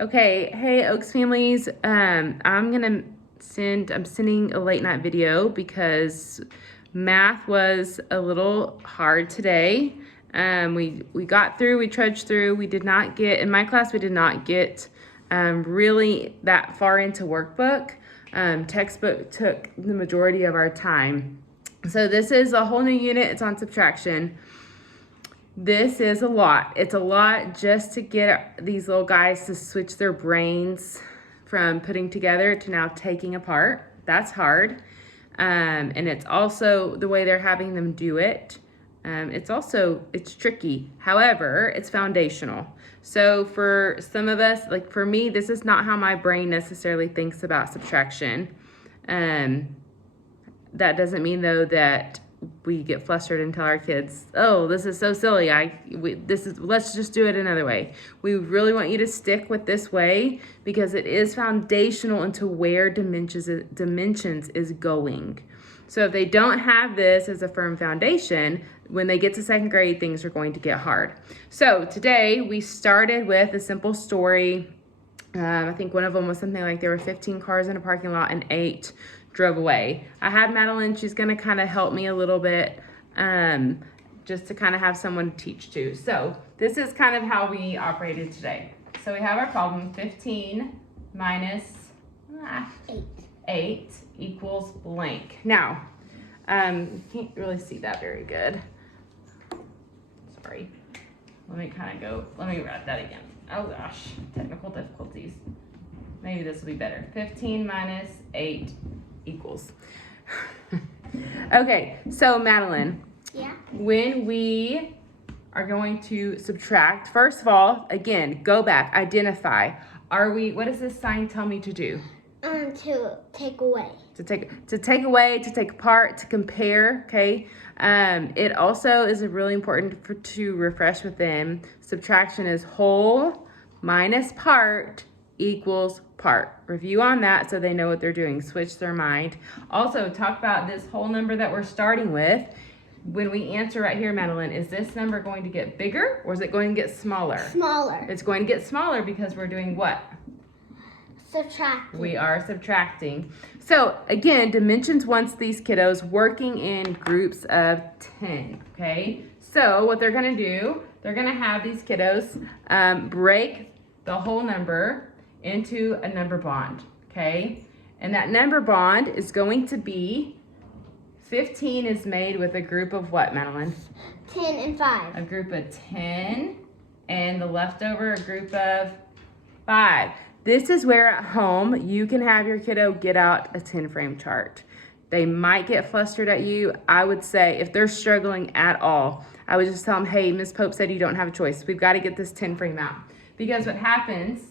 Okay, hey Oaks families. I'm sending a late night video because math was a little hard today. We got through, we trudged through. We did not get in my class. We did not get really that far into workbook. Textbook took the majority of our time. So this is a whole new unit. It's on subtraction. This is a lot. It's a lot just to get these little guys to switch their brains from putting together to now taking apart. That's hard. And it's also the way they're having them do it. It's tricky. However, it's foundational. So for some of us, like for me, this is not how my brain necessarily thinks about subtraction. That doesn't mean though that we get flustered and tell our kids, oh, this is so silly. Let's just do it another way. We really want you to stick with this way because it is foundational into where dimensions is going. So if they don't have this as a firm foundation, when they get to second grade, things are going to get hard. So today we started with a simple story. I think one of them was something like there were 15 cars in a parking lot and 8 drove away. I had Madeline, she's gonna kind of help me a little bit, just to kind of have someone to teach to. So this is kind of how we operated today. So we have our problem, 15 minus 8 equals blank. Now, you can't really see that very good. Sorry, let me write that again. Oh gosh, technical difficulties. Maybe this will be better. 15 minus 8 equals. Okay, so Madeline. Yeah. When we are going to subtract, first of all, again, go back, identify. What does this sign tell me to do? To take away. To take away, to take apart, to compare, okay? It also is really important to refresh with them. Subtraction is whole minus part equals part. Review on that so they know what they're doing. Switch their mind. Also, talk about this whole number that we're starting with. When we answer right here, Madeline, is this number going to get bigger or is it going to get smaller? Smaller. It's going to get smaller because we're doing what? Subtracting. We are subtracting. So again, dimensions wants these kiddos working in groups of 10, okay? So what they're gonna do, they're gonna have these kiddos break the whole number into a number bond, okay? And that number bond is going to be, 15 is made with a group of what, Madeline? 10 and 5. A group of 10, and the leftover, a group of 5. This is where at home you can have your kiddo get out a 10 frame chart. They might get flustered at you. I would say if they're struggling at all, I would just tell them, hey, Miss Pope said you don't have a choice. We've got to get this 10 frame out. Because what happens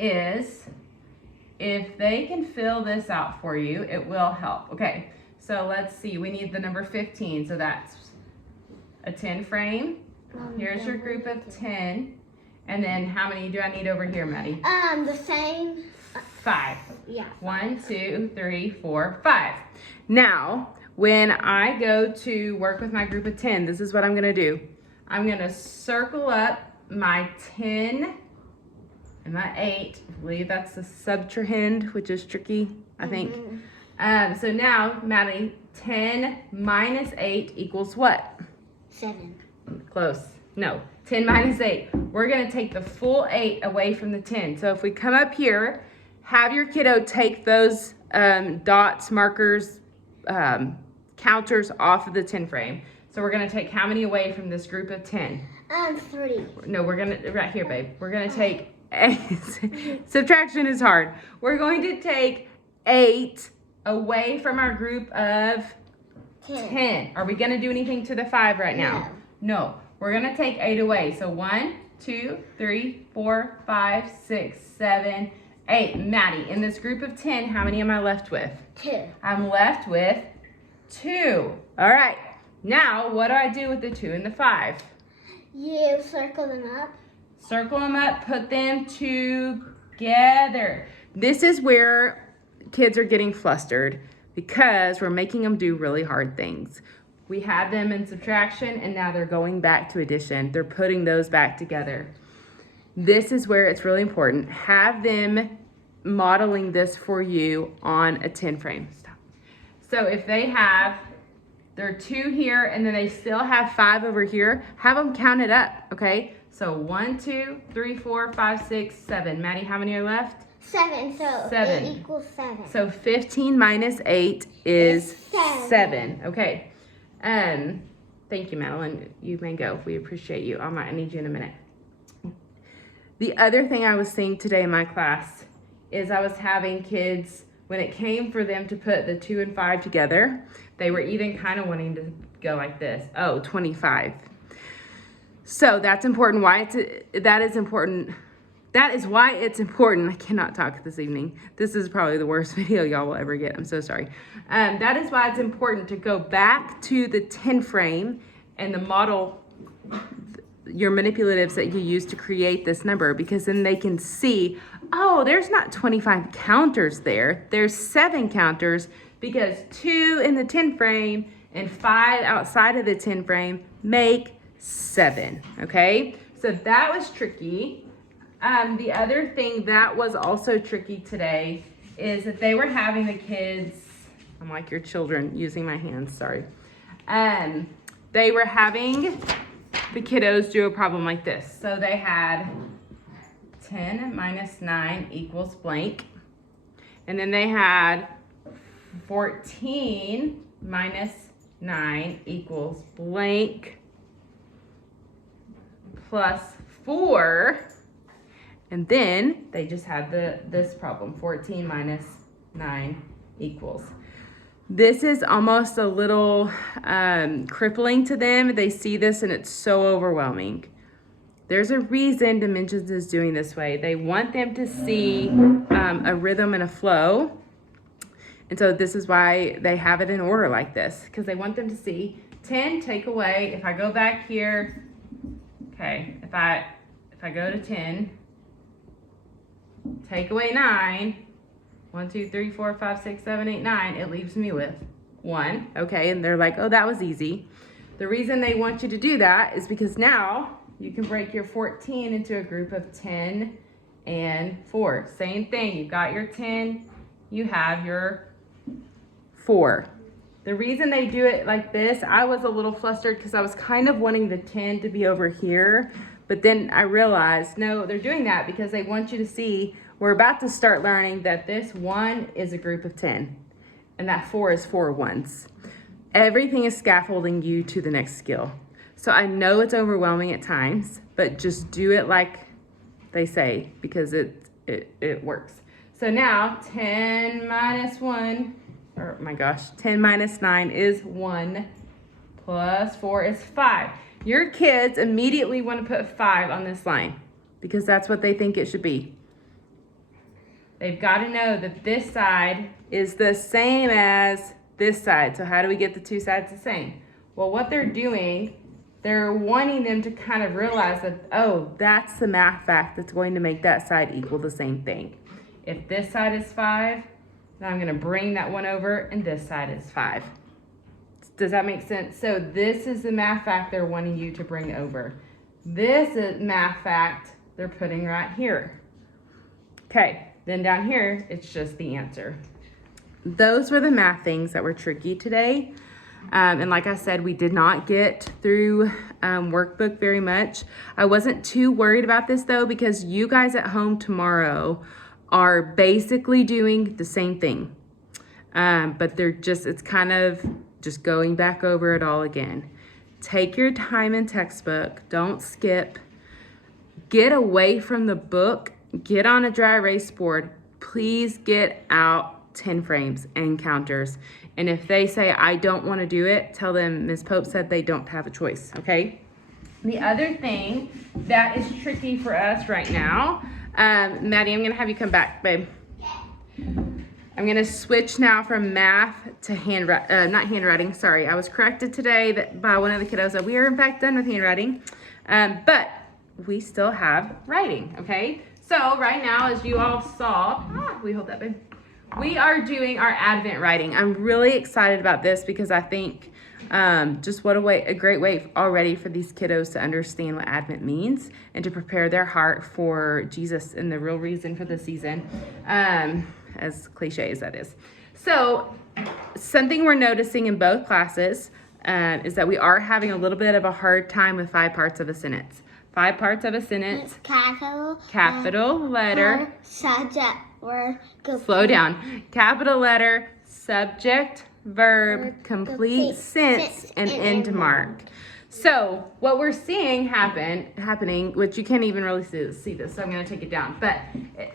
is if they can fill this out for you, it will help. Okay, so let's see. We need the number 15. So that's a 10 frame. Here's your group of 10. And then how many do I need over here, Maddie? The same. 5. Yeah. 1, 2, 3, 4, 5. Now, when I go to work with my group of 10, this is what I'm gonna do. I'm gonna circle up my 10 and my 8. I believe that's the subtrahend, which is tricky, I think. So now, Maddie, 10 minus 8 equals what? 7. Close. No, 10 minus 8. We're going to take the full 8 away from the 10. So if we come up here, have your kiddo take those dots, markers, counters off of the 10 frame. So we're going to take how many away from this group of 10? 3. No, we're going to, right here, babe. We're going to take 8. Subtraction is hard. We're going to take 8 away from our group of 10. Are we going to do anything to the 5 right now? No. We're gonna take 8 away. So 1, 2, 3, 4, 5, 6, 7, 8. Maddie, in this group of 10, how many am I left with? 2. I'm left with 2. All right. Now, what do I do with the 2 and the 5? You circle them up. Circle them up, put them together. This is where kids are getting flustered because we're making them do really hard things. We had them in subtraction and now they're going back to addition. They're putting those back together. this is where it's really important. Have them modeling this for you on a 10 frame. So if they have, there are 2 here and then they still have 5 over here, have them count it up, okay? So 1, 2, 3, 4, 5, 6, 7. Maddie, how many are left? 7, so 7. 8 equals 7. So 15 minus 8 is 7. Okay. Thank you, Madeline. You may go. We appreciate you. I need you in a minute. The other thing I was seeing today in my class is I was having kids, when it came for them to put the 2 and 5 together, they were even kind of wanting to go like this. Oh, 25. So that's important. That is important. That is why it's important. I cannot talk this evening. This is probably the worst video y'all will ever get. I'm so sorry. That is why it's important to go back to the 10 frame and the model your manipulatives that you use to create this number, because then they can see, oh, there's not 25 counters there. There's 7 counters because 2 in the 10 frame and 5 outside of the 10 frame make 7, okay? So that was tricky. The other thing that was also tricky today is that they were having the kids, I'm like your children using my hands, sorry. They were having the kiddos do a problem like this. So they had 10 minus 9 equals blank. And then they had 14 minus 9 equals blank plus 4. And then they just had this problem, 14 minus 9 equals. This is almost a little crippling to them. They see this and it's so overwhelming. There's a reason Dimensions is doing this way. They want them to see a rhythm and a flow. And so this is why they have it in order like this, because they want them to see 10 take away. If I go back here, okay, if I go to 10, take away 9, 1, 2, 3, 4, 5, 6, 7, 8, 9, it leaves me with 1, okay? And they're like, oh, that was easy. The reason they want you to do that is because now you can break your 14 into a group of 10 and 4. Same thing, you've got your 10, you have your 4. The reason they do it like this, I was a little flustered because I was kind of wanting the 10 to be over here, but then I realized, no, they're doing that because they want you to see we're about to start learning that this 1 is a group of 10 and that 4 is 4 ones. Everything is scaffolding you to the next skill. So I know it's overwhelming at times, but just do it like they say because it works. So now 10 minus 1, or my gosh, 10 minus 9 is 1 plus 4 is 5. Your kids immediately want to put 5 on this line because that's what they think it should be. They've got to know that this side is the same as this side. So how do we get the 2 sides the same? Well, what they're doing, they're wanting them to kind of realize that, oh, that's the math fact that's going to make that side equal the same thing. If this side is 5, then I'm going to bring that 1 over and this side is 5. Does that make sense? So this is the math fact they're wanting you to bring over. This is math fact they're putting right here. Okay. Then down here, it's just the answer. Those were the math things that were tricky today. And like I said, we did not get through workbook very much. I wasn't too worried about this though, because you guys at home tomorrow are basically doing the same thing. But it's kind of just going back over it all again. Take your time in textbook. Don't skip. Get away from the book. Get on a dry erase board. Please get out 10 frames and counters. And if they say, I don't want to do it, tell them Ms. Pope said they don't have a choice, okay? The other thing that is tricky for us right now, Maddie, I'm going to have you come back, babe. I'm going to switch now from math to not handwriting, sorry. I was corrected today by one of the kiddos that we are in fact done with handwriting, but we still have writing, okay? So right now, as you all saw, we hold that, babe. We are doing our Advent writing. I'm really excited about this because I think Just what a great way already for these kiddos to understand what Advent means and to prepare their heart for Jesus and the real reason for the season, as cliche as that is. So something we're noticing in both classes is that we are having a little bit of a hard time with 5 parts of a sentence. 5 parts of a sentence. Capital letter. Subject, word, Slow down. Capital letter, subject, verb, complete sense, and end mark. So what we're seeing happening, which you can't even really see this, so I'm going to take it down. But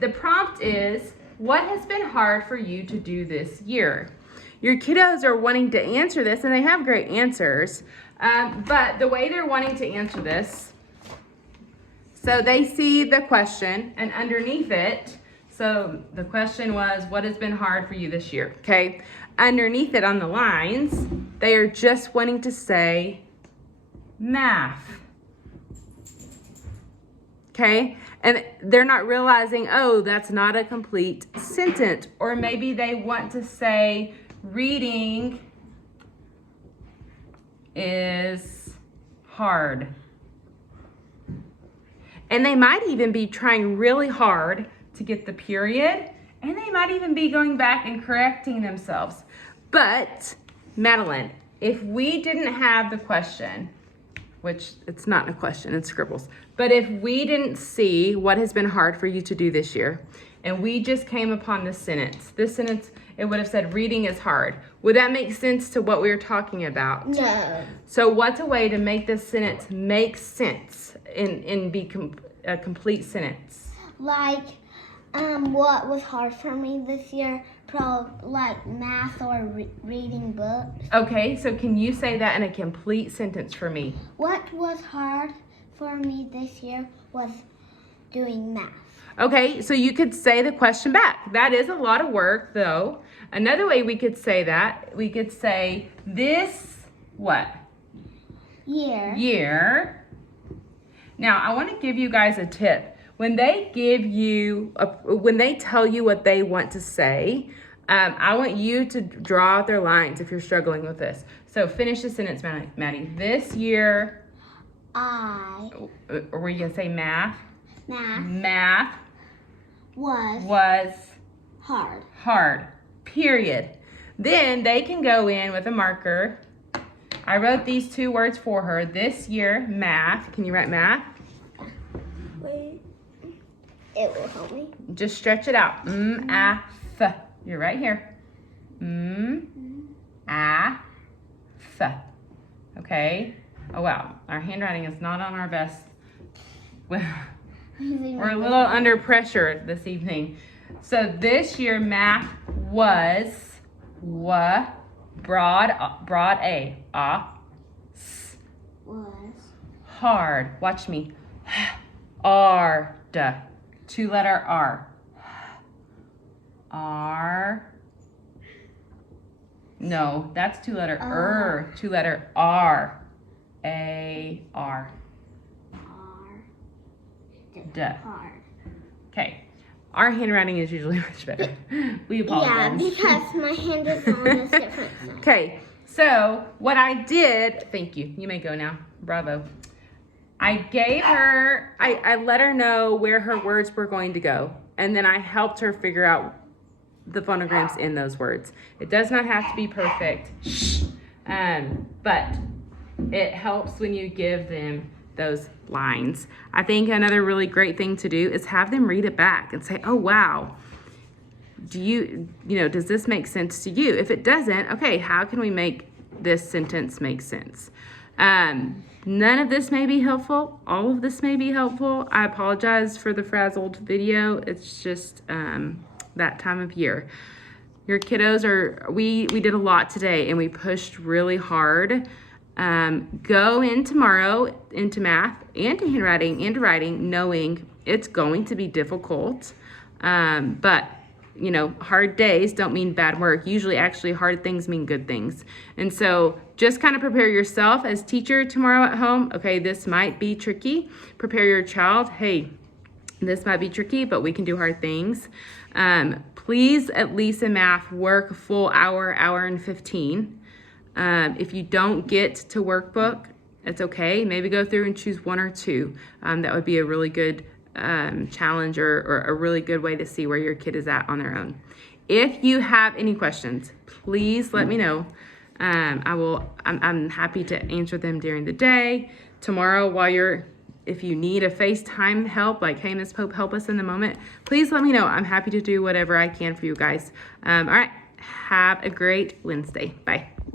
the prompt is, what has been hard for you to do this year? Your kiddos are wanting to answer this, and they have great answers. But the way they're wanting to answer this, so they see the question, and underneath it, so the question was, what has been hard for you this year? Okay. Underneath it on the lines, they are just wanting to say math. Okay. And they're not realizing, oh, that's not a complete sentence. Or maybe they want to say reading is hard. And they might even be trying really hard to get the period, and they might even be going back and correcting themselves. But, Madeline, if we didn't have the question, which it's not a question, it's scribbles, but if we didn't see what has been hard for you to do this year, and we just came upon this sentence, it would have said reading is hard. Would that make sense to what we were talking about? No. So what's a way to make this sentence make sense and be a complete sentence? Like, what was hard for me this year? Probably like math or reading books. Okay, so can you say that in a complete sentence for me? What was hard for me this year was doing math. Okay, so you could say the question back. That is a lot of work, though. Another way we could say that, we could say this, what? Year. Now, I want to give you guys a tip. When they when they tell you what they want to say, I want you to draw out their lines if you're struggling with this. So finish the sentence, Maddie. This year, or were you gonna say math? Math was hard. Period. Then they can go in with a marker. I wrote these 2 words for her. This year, math. Can you write math? Wait. It will help me. Just stretch it out. Math. You're right here. Math. Okay. Oh wow, our handwriting is not on our best. We're a little under pressure this evening. So this year, math was broad A. Was Hard. Watch me. Hard. 2-letter R. R. No, that's 2-letter R. 2-letter R. A. R. hard. Okay. Our handwriting is usually much better. We apologize. Yeah, because my hand is on a different side. Okay, so what I did, thank you. You may go now. Bravo. I gave her, I let her know where her words were going to go. And then I helped her figure out the phonograms in those words. It does not have to be perfect. But it helps when you give them those lines. I think another really great thing to do is have them read it back and say, oh, wow. Does this make sense to you? If it doesn't, okay, how can we make this sentence make sense? None of this may be helpful. All of this may be helpful. I apologize for the frazzled video. It's just that time of year. Your kiddos we did a lot today and we pushed really hard. Go in tomorrow into math and to handwriting and to writing knowing it's going to be difficult. But hard days don't mean bad work. Usually actually hard things mean good things. And so just kind of prepare yourself as teacher tomorrow at home. Okay, this might be tricky. Prepare your child. Hey, this might be tricky, but we can do hard things. Please, at least in math, work a full hour and 15. If you don't get to workbook, it's okay. Maybe go through and choose one or two. That would be a really good challenge or a really good way to see where your kid is at on their own. If you have any questions, please let me know. I'm happy to answer them during the day. Tomorrow, if you need a FaceTime help, like, hey, Miss Pope, help us in the moment, please let me know. I'm happy to do whatever I can for you guys. All right, have a great Wednesday. Bye.